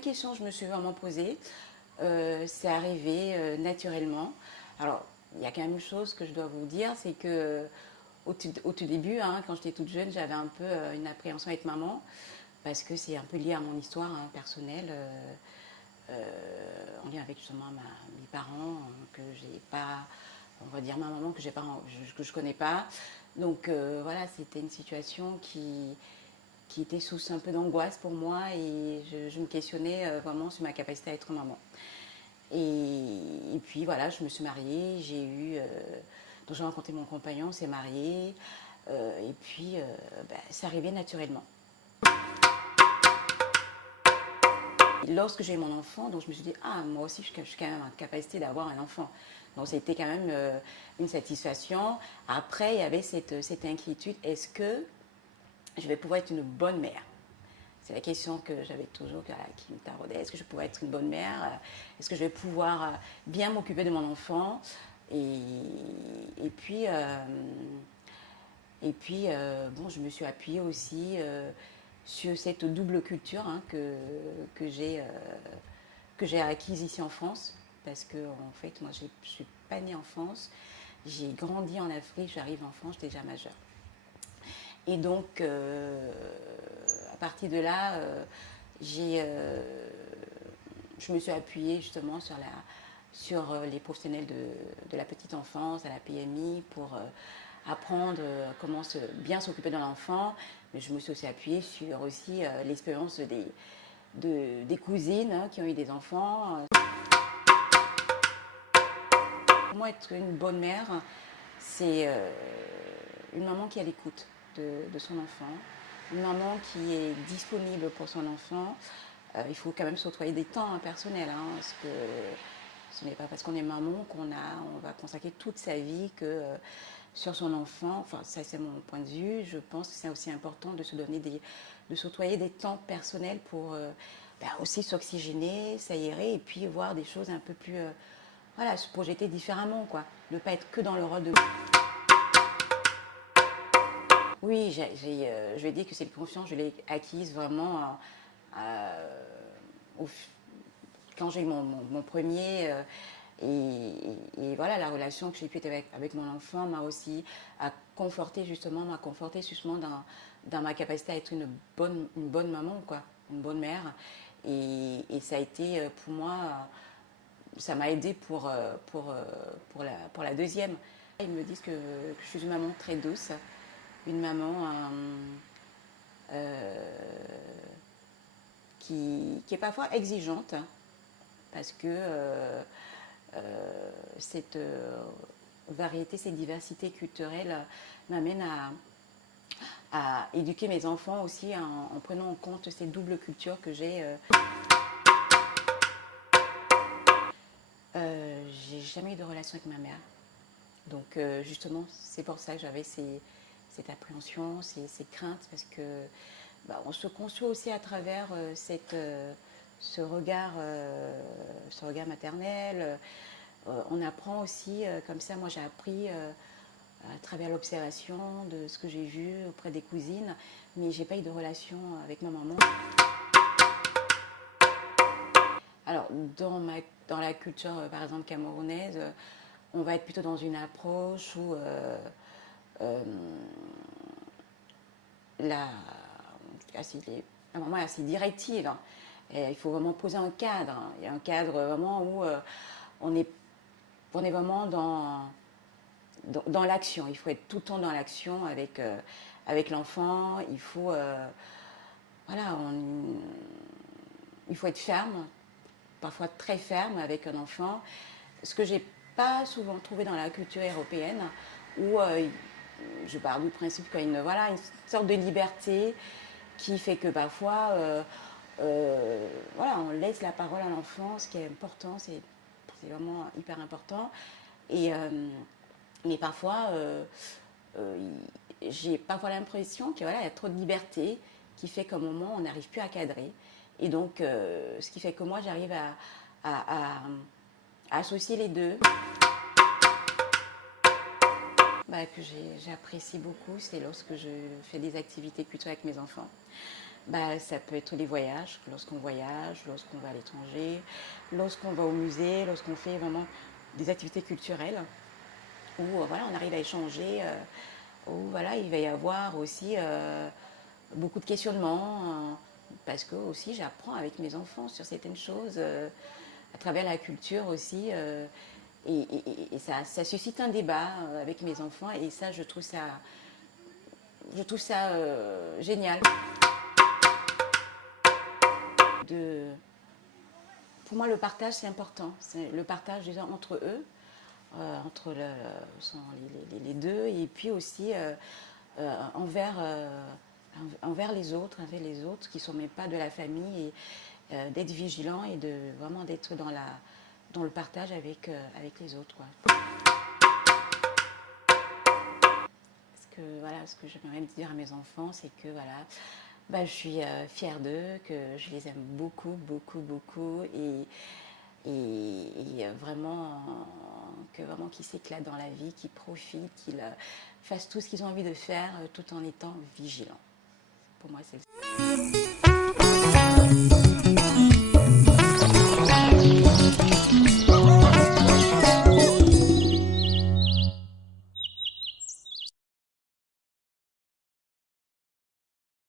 une question que je me suis vraiment posée. C'est arrivé naturellement. Alors, il y a quand même une chose que je dois vous dire, c'est que au tout début, hein, quand j'étais toute jeune, j'avais un peu une appréhension avec maman, parce que c'est un peu lié à mon histoire hein, personnelle, en lien avec justement mes parents, que j'ai pas, on va dire ma maman que j'ai pas, que je connais pas. Donc voilà, c'était une situation qui était source un peu d'angoisse pour moi et je me questionnais vraiment sur ma capacité à être maman. Et puis voilà, je me suis mariée, donc j'ai rencontré mon compagnon, on s'est mariés, et puis c'est arrivé naturellement. Lorsque j'ai eu mon enfant, donc je me suis dit, ah, moi aussi, je suis quand même en capacité d'avoir un enfant. Donc, c'était quand même une satisfaction. Après, il y avait cette inquiétude, est-ce que je vais pouvoir être une bonne mère? C'est la question que j'avais toujours, qui me taraudait. Est-ce que je pourrais être une bonne mère? Est-ce que je vais pouvoir bien m'occuper de mon enfant? Et puis, bon, je me suis appuyée aussi sur cette double culture hein, que j'ai acquise ici en France. Parce que, en fait, moi, je ne suis pas née en France. J'ai grandi en Afrique, j'arrive en France, j'étais déjà majeure. Et donc, à partir de là, je me suis appuyée justement sur les professionnels de la petite enfance, à la PMI, pour apprendre comment bien s'occuper d'un enfant. Mais je me suis aussi appuyée sur aussi l'expérience des cousines hein, qui ont eu des enfants. Pour moi, être une bonne mère, c'est une maman qui est à l'écoute de son enfant, une maman qui est disponible pour son enfant. Il faut quand même s'octroyer des temps personnels, hein, parce que ce n'est pas parce qu'on est maman on va consacrer toute sa vie que sur son enfant. Enfin, ça c'est mon point de vue. Je pense que c'est aussi important de de s'octroyer des temps personnels pour aussi s'oxygéner, s'aérer et puis voir des choses un peu plus, voilà, se projeter différemment, quoi. Ne pas être que dans le rôle de. Oui, je vais dire que cette confiance, je l'ai acquise vraiment au, quand j'ai eu mon premier. Et voilà, la relation que j'ai pu avoir avec mon enfant m'a aussi conforté justement dans ma capacité à être une bonne maman, quoi, une bonne mère. Et ça a été pour moi, ça m'a aidé pour la deuxième. Ils me disent que je suis une maman très douce, une maman qui est parfois exigeante, parce que cette variété, cette diversité culturelle m'amène à éduquer mes enfants aussi en prenant en compte ces doubles cultures que j'ai. J'ai jamais eu de relation avec ma mère. Donc justement, c'est pour ça que j'avais cette appréhension, ces craintes, parce que on se construit aussi à travers ce regard maternel. On apprend aussi, comme ça, moi j'ai appris à travers l'observation de ce que j'ai vu auprès des cousines, mais j'ai pas eu de relation avec ma maman. Alors, dans la culture, par exemple, camerounaise, on va être plutôt dans une approche où la, la maman est assez directive. Hein. Et il faut vraiment poser un cadre. Hein. Il y a un cadre vraiment où on est vraiment dans l'action. Il faut être tout le temps dans l'action avec l'enfant. Il faut, voilà, il faut être ferme, parfois très ferme avec un enfant. Ce que j'ai pas souvent trouvé dans la culture européenne, où je pars du principe qu'il y a une sorte de liberté qui fait que parfois, voilà, on laisse la parole à l'enfant, ce qui est important, c'est vraiment hyper important. Et, mais parfois, j'ai parfois l'impression qu'il voilà, y a trop de liberté qui fait qu'à un moment, on n'arrive plus à cadrer. Et donc, ce qui fait que moi, j'arrive à associer les deux. Que j'apprécie beaucoup, c'est lorsque je fais des activités culturelles avec mes enfants. Ça peut être les voyages, lorsqu'on voyage, lorsqu'on va à l'étranger, lorsqu'on va au musée, lorsqu'on fait vraiment des activités culturelles où voilà, on arrive à échanger, où voilà, il va y avoir aussi beaucoup de questionnements, parce que aussi j'apprends avec mes enfants sur certaines choses, à travers la culture aussi, et ça suscite un débat avec mes enfants, et ça, je trouve ça génial. De, pour moi, le partage, c'est important. C'est le partage déjà entre eux, entre les deux, et puis aussi envers les autres qui ne sont même pas de la famille, et d'être vigilant et de vraiment d'être dans le partage avec les autres, quoi. Ce que j'aimerais dire à mes enfants, c'est que voilà, je suis fière d'eux, que je les aime beaucoup, beaucoup, beaucoup, et vraiment qu'ils s'éclatent dans la vie, qu'ils profitent, qu'ils fassent tout ce qu'ils ont envie de faire, tout en étant vigilants. Pour moi, c'est